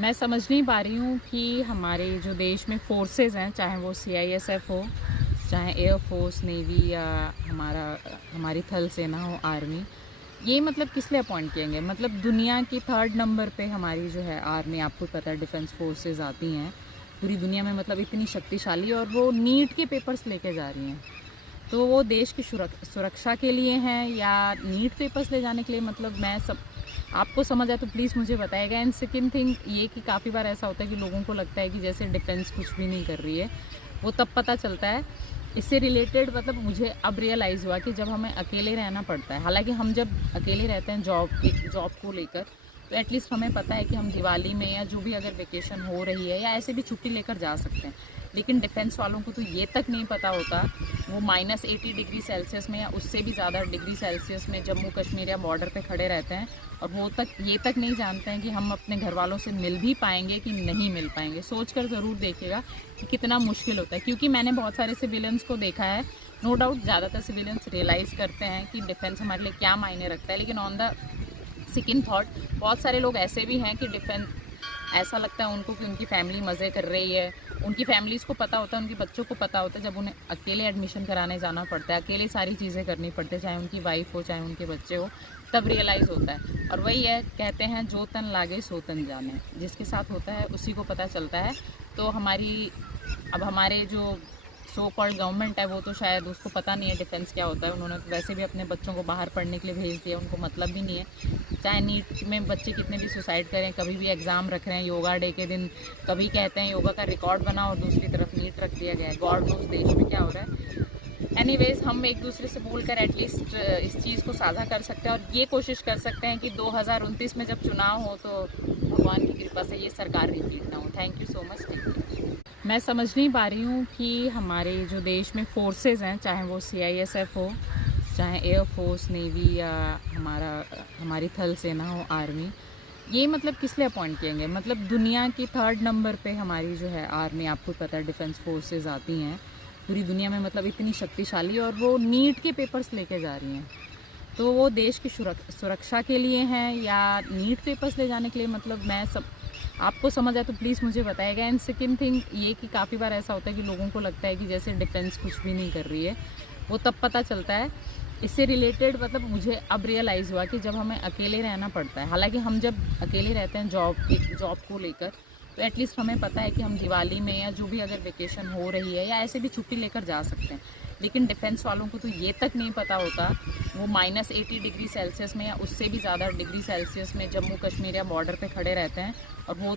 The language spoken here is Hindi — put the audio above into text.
मैं समझ नहीं पा रही हूँ कि हमारे जो देश में फोर्सेस हैं, चाहे वो सीआईएसएफ हो, चाहे एयरफोर्स, नेवी या हमारी थल सेना हो, आर्मी, ये मतलब किस लिए अपॉइंट किएंगे। मतलब दुनिया की 3rd नंबर पे हमारी जो है आर्मी, आपको पता है, डिफेंस फोर्सेस आती हैं पूरी दुनिया में, मतलब इतनी शक्तिशाली, और वो नीट के पेपर्स लेके जा रही हैं। तो वो देश की सुरक्षा के लिए हैं या नीट पेपर्स ले जाने के लिए, मतलब मैं सब आपको समझ आए तो प्लीज़ मुझे बताइएगा। एंड सेकेंड थिंग ये कि काफ़ी बार ऐसा होता है कि लोगों को लगता है कि जैसे डिफेंस कुछ भी नहीं कर रही है, वो तब पता चलता है। इससे रिलेटेड मतलब मुझे अब रियलाइज़ हुआ कि जब हमें अकेले रहना पड़ता है, हालांकि हम जब अकेले रहते हैं जॉब को लेकर, तो एटलीस्ट हमें पता है कि हम दिवाली में या जो भी अगर वेकेशन हो रही है या ऐसे भी छुट्टी लेकर जा सकते हैं। लेकिन डिफेंस वालों को तो ये तक नहीं पता होता, वो -80 डिग्री सेल्सियस में या उससे भी ज़्यादा डिग्री सेल्सियस में जम्मू कश्मीर या बॉर्डर पे खड़े रहते हैं, और वो ये तक नहीं जानते हैं कि हम अपने घर वालों से मिल भी पाएंगे कि नहीं मिल पाएंगे। सोच कर ज़रूर देखिएगा कि कितना मुश्किल होता है, क्योंकि मैंने बहुत सारे सिविलियंस को देखा है। नो डाउट ज़्यादातर सिविलियंस रियलाइज़ करते हैं कि डिफेंस हमारे लिए क्या मायने रखता है, लेकिन ऑन द सेकेंड थॉट बहुत सारे लोग ऐसे भी हैं कि डिफेंस, ऐसा लगता है उनको कि उनकी फैमिली मज़े कर रही है, उनकी फैमिलीज़ को पता होता है, उनके बच्चों को पता होता है, जब उन्हें अकेले एडमिशन कराने जाना पड़ता है, अकेले सारी चीज़ें करनी पड़ती है, चाहे उनकी वाइफ हो, चाहे उनके बच्चे हो, तब रियलाइज़ होता है। और वही है, कहते हैं जो तन लागे सो तन जाने, जिसके साथ होता है उसी को पता चलता है। तो अब हमारे जो सो कॉल्ड गवर्नमेंट है, वो तो शायद उसको पता नहीं है डिफेंस क्या होता है। उन्होंने तो वैसे भी अपने बच्चों को बाहर पढ़ने के लिए भेज दिया, उनको मतलब भी नहीं है। चाहे नीट में बच्चे कितने भी सुसाइड करें, कभी भी एग्ज़ाम रख रहे हैं योगा डे के दिन, कभी कहते हैं योगा का रिकॉर्ड बना और दूसरी तरफ नीट रख दिया गया है। गॉड नोज़ देश में क्या हो रहा है। एनीवेज, हम एक दूसरे से बोलकर एटलीस्ट इस चीज़ को साझा कर सकते हैं, और ये कोशिश कर सकते हैं कि 2029 में जब चुनाव हो तो भगवान की कृपा से ये सरकार रिपीट ना हो। Thank you so much. Take care. मैं समझ नहीं पा रही हूँ कि हमारे जो देश में फोर्सेस हैं, चाहे वो सीआईएसएफ हो, चाहे एयरफोर्स, नेवी या हमारी थल सेना हो, आर्मी, ये मतलब किस लिए अपॉइंट किएंगे। मतलब दुनिया की 3rd नंबर पे हमारी जो है आर्मी, आपको पता है, डिफेंस फोर्सेस आती हैं पूरी दुनिया में, मतलब इतनी शक्तिशाली, और वो नीट के पेपर्स लेके जा रही हैं। तो वो देश की सुरक्षा के लिए हैं या नीट पेपर्स ले जाने के लिए, मतलब मैं सब आपको समझ आए तो प्लीज़ मुझे बताइएगा। एंड सेकेंड थिंग ये कि काफ़ी बार ऐसा होता है कि लोगों को लगता है कि जैसे डिफेंस कुछ भी नहीं कर रही है, वो तब पता चलता है। इससे रिलेटेड मतलब मुझे अब रियलाइज़ हुआ कि जब हमें अकेले रहना पड़ता है, हालांकि हम जब अकेले रहते हैं जॉब को लेकर, तो एटलीस्ट हमें पता है कि हम दिवाली में या जो भी अगर वेकेशन हो रही है या ऐसे भी छुट्टी लेकर जा सकते हैं। लेकिन डिफेंस वालों को तो ये तक नहीं पता होता, वो -80 डिग्री सेल्सियस में या उससे भी ज़्यादा डिग्री सेल्सियस में जम्मू कश्मीर या बॉर्डर पे खड़े रहते हैं, और वो